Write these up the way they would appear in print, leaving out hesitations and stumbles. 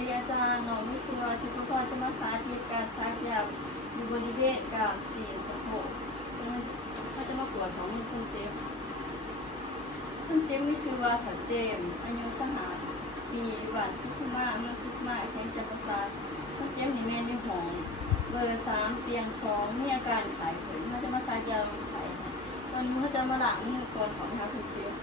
เรียจารย์น้องวิศวะที่พ่อจะมาสาธิตการซักยาอยู่บริเวณกราม4สะโพกเขาจะมาตรวจของคุณเจมวิศวะถัดเจมอายุสหาปีบ้านสุขุมาเมืองสุขุมาแขวงจำปาสักคุณเจมนี่แม่นอยู่ห้องเบอร์3เตียง2มีอาการไข้ขึ้นเขาจะมาซักยาลงไข้ตอนนี้เขาจะมาล้างมือก่อนของนะคะคุณเจม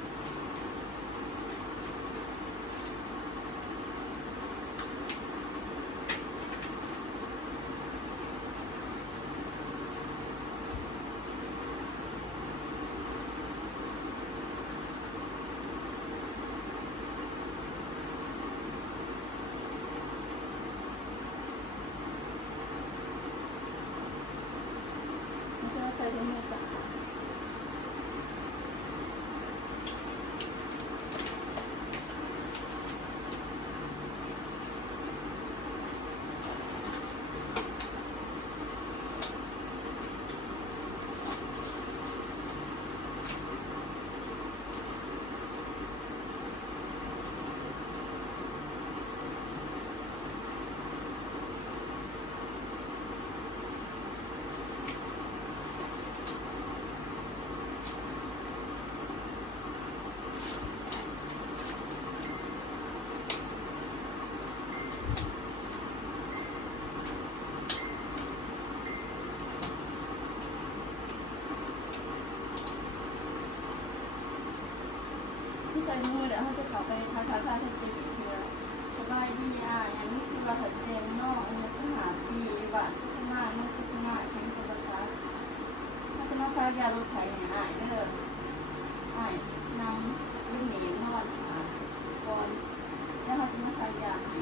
ใส่ถุงมือสะอาดใส่มือเดี๋ยวเขาจะเข้าไปทักทายเทปเพื่อสบายดีอย่างนี้สิว่าถัดเจมนอกอายุสหาปีบ้านสุขุมาเมืองสุขุมาแขวงจำปาสักเขาจะมาซักยาลดไข้ให้อ้ายเด้ออ้ายนำลูกหมีนอนก่อนแล้วเขาจะมาซักยาให้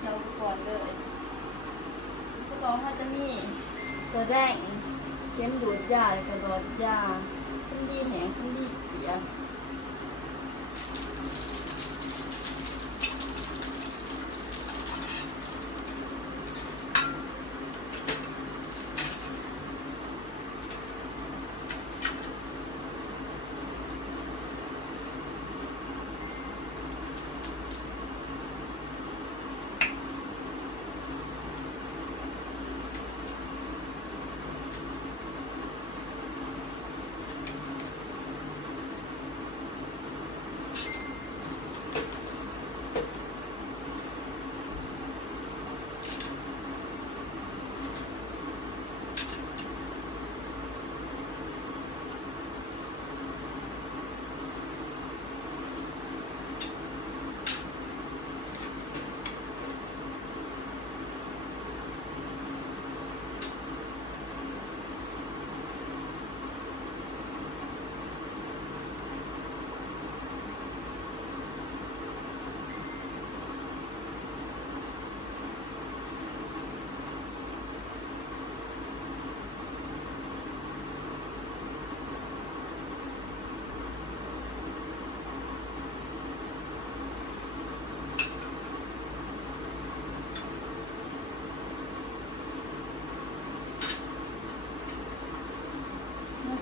เจ้าก่อนเลยก็บอกว่าจะมีเสื้อแดงเข็มดูดยาแล้วก็หลอดยาซึ่งดีแห้งซึ่งดีเปียก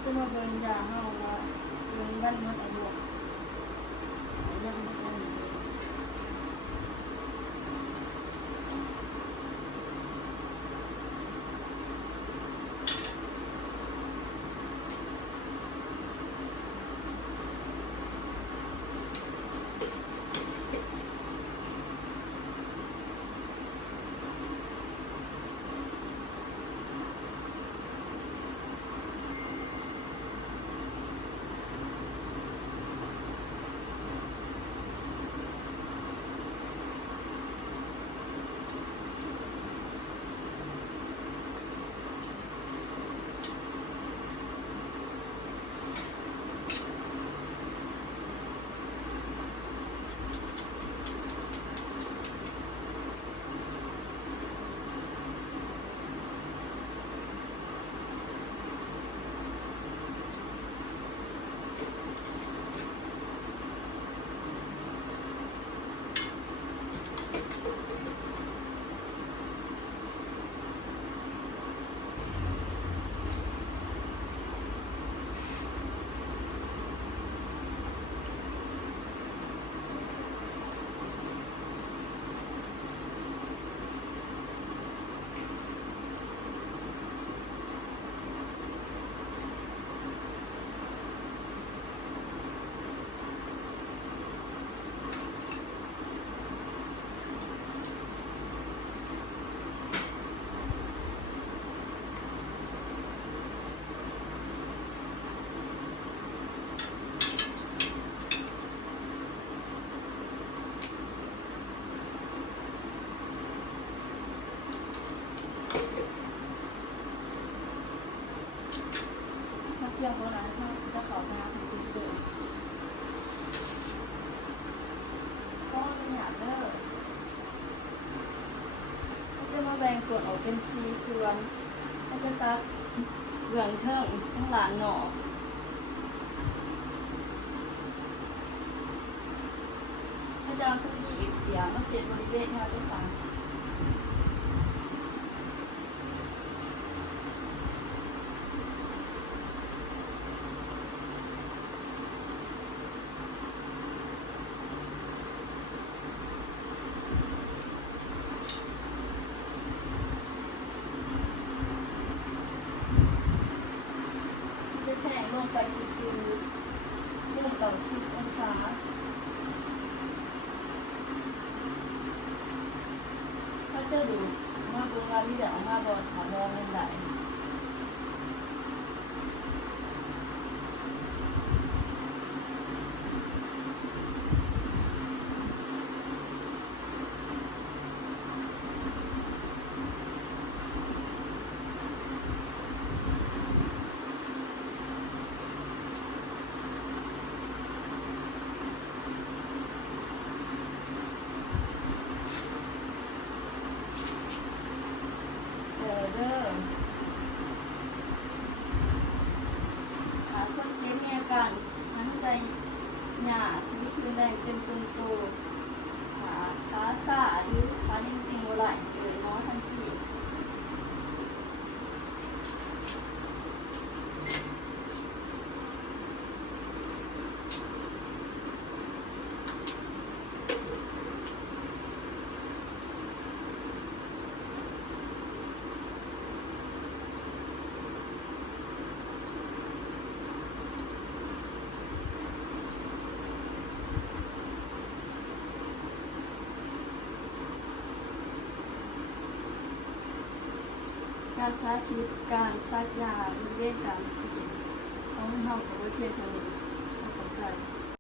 จะมาเบิ่งยาเฮาว่าเบิ่งวันหมดอายุยังบ่ทัน ดออกเป็น4ส่วนก็จะซักเบื้องเทิงทั้งหลานหนอกถ้าจะเอาสักยี่เปียกมาเสียบริเวณที่เราจะสั่งจะแทงลงไปซื่อๆเรื่องเก่า10 องศาถ้าจะดูมาดูงานที่เดี๋ยวเอามาบอลถามองเงินไหลเด้อหาคนเจ็บมีอาการหันใจหยาดวิคือแดงเป็นตุนตูขาซ่าหรือขานิ่งๆบ่ไหลเลยเนาะทันทีการสาธิตการซักยาบริเวณการเสียต้องทำกับเพื่อนๆทางนี้เข้าใจ